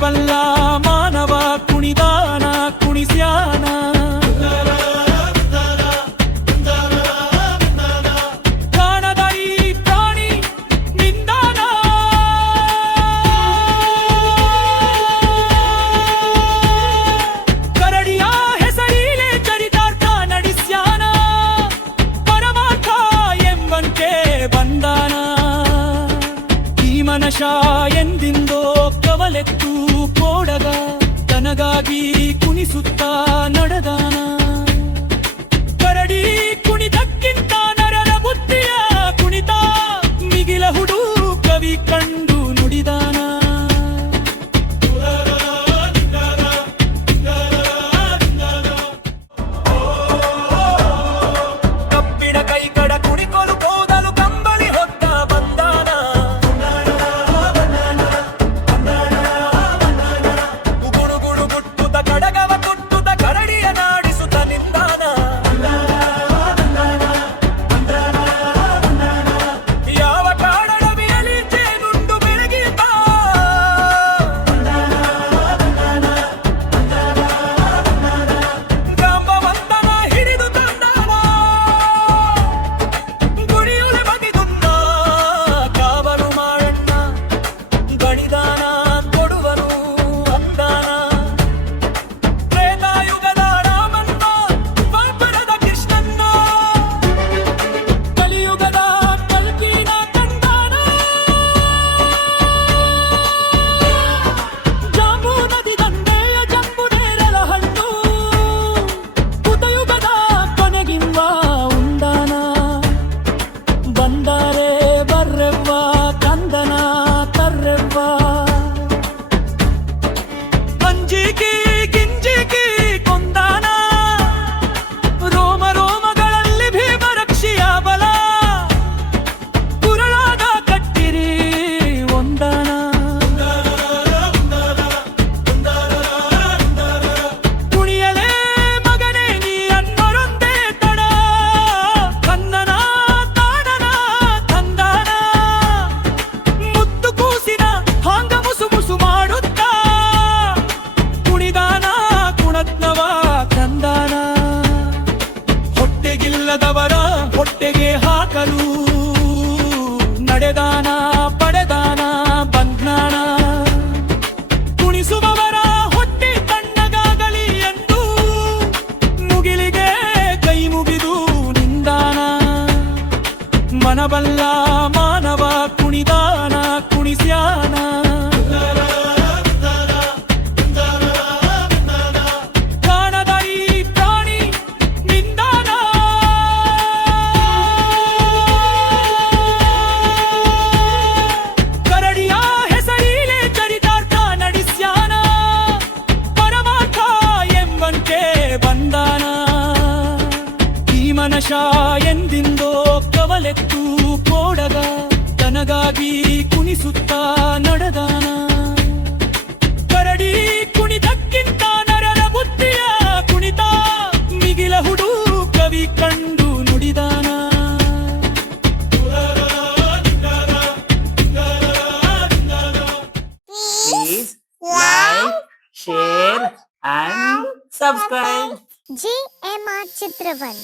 ಮನಬಲ್ಲ ಮಾನವ ಕುಣಿದಾನ ಕುಣಿಸ್ಯಾನ ಕಾಣದ ಈ ಪ್ರಾಣಿ ನಿಂದಾನ ಕರಡಿಯ ಹೆಸರಿಲೆ ಚರಿತಾರ್ಥ ನಡೆಸ್ಯಾನ ಪರಮಾರ್ಥ ಎಂಬಂತೆ ಬಂದಾನ ಈ ಮನಶ ಎಂದಿಂದೋ ಕವಲೆತ್ತು ಕೋಡಗ ತನಗಾಗಿ ಕುಣಿಸುತ್ತಾ ನಡೆದಾನ ಕರಡಿ ಕುಣಿತಕ್ಕಿಂತ ನರರ ಬುದ್ಧಿಯ ಕುಣಿತ ಮಿಗಿಲ ಹುಡು ಕವಿ ಕಂಡು ನುಡಿದಾನ ಕಬ್ಬಿಣ ಕೈಕಡ ಕುಣಿಕೊಲು ಕೋದಲು ಕಂಬಳಿ ಹೊತ್ತ ಬಂದಾನ ಗುಡುಗುಡು ಗುಟ್ಟುತ್ತ ಕಡಗವ ಕುಟ್ಟುತ್ತ ಕರಡಿಯ ನಾಡಿಸುತ್ತ ನಿಂದಾನ ಯಾವ ಕಾಡಡವಿಯಲ್ಲಿ ಜೇನುಂಡು ಬೆಳಗಿತ ಜಾಂಬವಂತನ ಹಿಡಿದು ತಂದಾನ ಗುಡಿಯುಳೆ ಬದಿದುನ್ನ ಕಾವಲು ಮಾಡಣ್ಣ ಗಣಿದಾನ ಕೊಡುವರು ಅಂದಾನ ತ್ರೇತಾಯುಗದ ರಾಮನ್ನ ದ್ವಾಪರದ ಕೃಷ್ಣನ್ನ ಕಲಿಯುಗದ ಕಲ್ಕಿನ ಕಂದಾನ ಜಾಂಬೂ ನದಿ ದಂಡೆಯ ಜಂಬುನೇರಲ ಹಣ್ಣು ಕೃತಯುಗದ ಕೊನೆಗಿಂವ ಉಂಡಾನ ಬಂದರೆ ಬರ್ರೆವ್ವ ಕಂದನ ತರ್ರೆವ್ವ ಅಂಜಿಕಿ ಗಿಂಜಿಕಿ ಕೊಂದಾನ ರೋಮ ರೋಮಗಳಲ್ಲಿ ಭೀಮರಕ್ಷಿಯ ಬಲ ಕುರಳಾದ ಕಟ್ಟಿರಿ ಒಂದಾನ ಕುಣಿಯಲೇ ಮಗನೇ ನೀ ಅನ್ನೊರೊಂದೇ ತಡ ಕಂದನ ತಾಡನ ತಂದಾನ ಮುತ್ತು ಕೂಸಿನ ಹಾಂಗ ಮುಸು ಮುಸು ಮಾಡುತ್ತಾ ಕುಣಿದಾನ ಕುಣತ್ನವ ಕಂದಾನ ಹೊಟ್ಟೆಗಿಲ್ಲದವರ ಹೊಟ್ಟೆಗೆ ಹಾಕಲು ನಡೆದಾನ ಪಡೆದಾನ ಬಂಜ್ಞಾನ ಕುಣಿಸುವವರ ಹೊಟ್ಟೆ ತಣ್ಣಗಾಗಲಿ ಎಂದು ಮುಗಿಲಿಗೆ ಕೈ ಮುಗಿದು ನಿಂದಾನ ಮನಬಲ್ಲ ಮಾನವ ಕುಣಿದಾನ ಕುಣಿಸ್ಯಾನ ಕಾಣದ ಈ ಪ್ರಾಣಿ ನಿಂದಾನ ಕರಡಿಯ ಹೆಸರಿಲೆ ಚರಿತಾರ್ಥ ನಡೆಸ್ಯಾನ ಪರಮಾರ್ಥ ಎಂಬಂತೆ ಬಂದಾನ ಈ ಮನಶ ಎಂದಿಂದೋ ಕವಲೆತ್ತು ಕೋಡಗ ತನಗಾಗಿ ಕುಣಿಸುತ್ತಾ ನಡೆದಾನ ಕರಡಿ ಕುಣಿತಕ್ಕಿಂತ ನರರ ಬುದ್ಧಿಯ ಕುಣಿತ ಮಿಗಿಲ ಹುಡು ಕವಿ ಕಂಡು ನುಡಿದಾನ Please like, share and subscribe. JMR Chitravan.